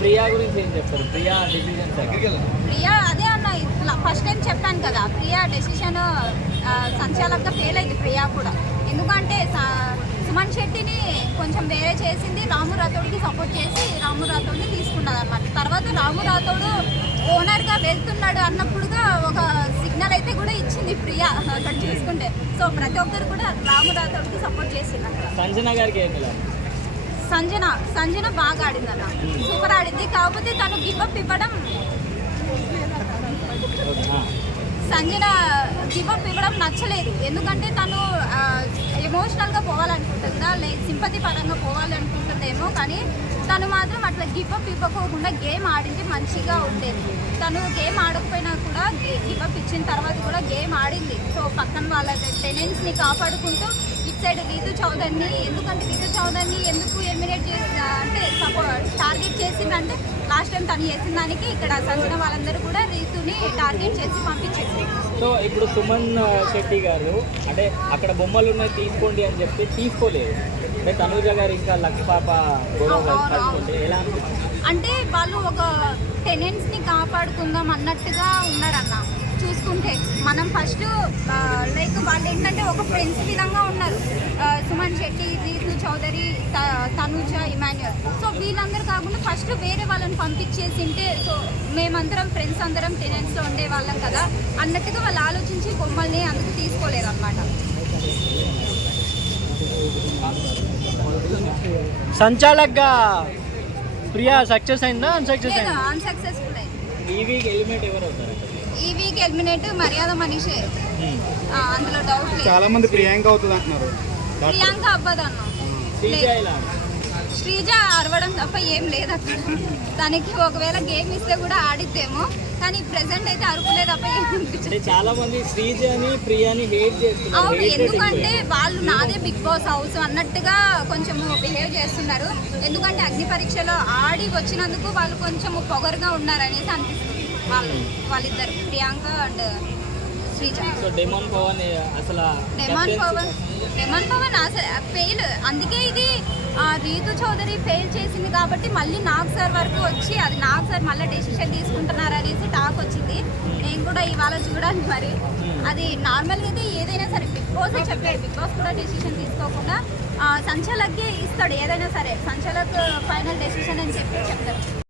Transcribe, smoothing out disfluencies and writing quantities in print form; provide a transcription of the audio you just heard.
ప్రియా గురించి ఏం చెప్తారు? ప్రియా డెసిజన్ ప్రియా అదే అన్న ఫస్ట్ టైం చెప్పాను కదా, ప్రియా డెసిషన్ సంచాలకంగా ఫెయిల్ అయింది ప్రియా కూడా. ఎందుకంటే సుమన్ శెట్టిని కొంచెం వేరే చేసింది, రాము రాథోడ్కి సపోర్ట్ చేసి రాము రాథోడ్ని తీసుకున్నది అనమాట. తర్వాత రాము రాథోడ్ ఓనర్గా వెళ్తున్నాడు అన్నప్పుడుగా ఒక సిగ్నల్ అయితే కూడా ఇచ్చింది ప్రియా అక్కడ చూసుకుంటే. సో ప్రతి ఒక్కరు కూడా రాము రాథోడ్కి సపోర్ట్ చేసింది అక్కడ. సంజన గారికి ఏమి సంజన బాగా ఆడింది అన్న, సూపర్ ఆడింది. కాకపోతే తను గివప్ ఇవ్వడం సంజన గివప్ ఇవ్వడం నచ్చలేదు. ఎందుకంటే తను ఎమోషనల్గా పోవాలనుకుంటుందా, లేదు సింపతి పరంగా పోవాలనుకుంటుందేమో, కానీ తను మాత్రం అట్లా గివప్ ఇవ్వకోకుండా గేమ్ ఆడింది మంచిగా ఉండేది. తను గేమ్ ఆడకపోయినా కూడా గివప్ ఇచ్చిన తర్వాత కూడా గేమ్ ఆడింది. సో పక్కన వాళ్ళ టెనెన్స్ని కాపాడుకుంటూ ఇటు సైడ్ రీతు చౌదరిని, ఎందుకంటే రీతు చౌదరిని ఎందుకు ఎలిమినేట్ చేసి అంటే టార్గెట్ చేసిందంటే లాస్ట్ టైం తను చేసిన దానికి ఇక్కడ సంజన వాళ్ళందరూ కూడా రీతుని టార్గెట్ చేసి పంపించేసి. సో ఇప్పుడు సుమన్ శెట్టి గారు అంటే అక్కడ బొమ్మలు ఉన్నాయి తీసుకోండి అని చెప్పి తీసుకోలేదు. అంటే తనూజ గారు ఇంకా లక్కీ పాప ఎలా అంటే వాళ్ళు ఒక టెనెంట్స్ని కాపాడుకుందాం అన్నట్టుగా ఉన్నారన్న. చూసుకుంటే మనం ఫస్ట్ లైక్ వాళ్ళు ఏంటంటే ఒక ఫ్రెండ్స్ విధంగా ఉన్నారు. సుమన్ శెట్టి, రీతు చౌదరి, తనూజ, ఇమాన్యుయల్. సో వీళ్ళందరూ కాకుండా ఫస్ట్ వేరే వాళ్ళని పంపించేసింటే సో మేమందరం ఫ్రెండ్స్ అందరం టెనెంట్స్లో ఉండే వాళ్ళం కదా అన్నట్టుగా వాళ్ళు ఆలోచించి బొమ్మల్ని అందుకు తీసుకోలేరు అనమాట. సంచాలక్గా ప్రియా సక్సెస్ అయిందా అన్సక్సెస్ అయిందా? అన్సక్సెస్ఫుల్ అయింది. ఈ వీక్ ఎలిమినేట్ ఎవరు అవుతారు? ఈ వీక్ ఎలిమినేట్ మర్యాద మనీషే, అందులో డౌట్ లేదు. చాలా మంది ప్రియాంక అవుతుంది అంటున్నారు. ప్రియాంక అవ్వదు అన్న. శ్రీజ అరవడం తప్ప ఏం లేదు అక్కడ. తనకి ఒకవేళ గేమ్ ఇస్తే కూడా ఆడిద్దేమో, కానీ ప్రెసెంట్ అయితే అరుపులే తప్ప ఏం అనిపించదు. చాలా మంది శ్రీజని ప్రియాని హేట్ చేస్తున్నారు. అవును, ఎందుకంటే వాళ్ళు నాదే బిగ్ బాస్ హౌస్ అన్నట్టుగా కొంచెం బిహేవ్ చేస్తున్నారు. ఎందుకంటే అగ్ని పరీక్షలో ఆడి వచ్చినందుకు వాళ్ళు కొంచెం పొగరుగా ఉన్నారనేసి అనిపిస్తుంది వాళ్ళిద్దరు, ప్రియాంక అండ్ శ్రీజ. డెమాన్ పవన్ అసలు ఫెయిల్. అందుకే ఇది రీతు చౌదరి ఫెయిల్ చేసింది కాబట్టి మళ్ళీ నాగ్ సార్ వరకు వచ్చి అది నాగ్ సార్ మళ్ళీ డెసిషన్ తీసుకుంటున్నారు అనేసి టాక్ వచ్చింది. నేను కూడా ఇవాళ చూడాలి మరి. అది నార్మల్గా అయితే ఏదైనా సరే బిగ్ బాస్ చెప్పాడు, బిగ్ బాస్ కూడా డెసిషన్ తీసుకోకుండా సంచాలకే ఇస్తాడు ఏదైనా సరే. సంచాలక్ ఫైనల్ డెసిషన్ అని చెప్పి చెప్తారు.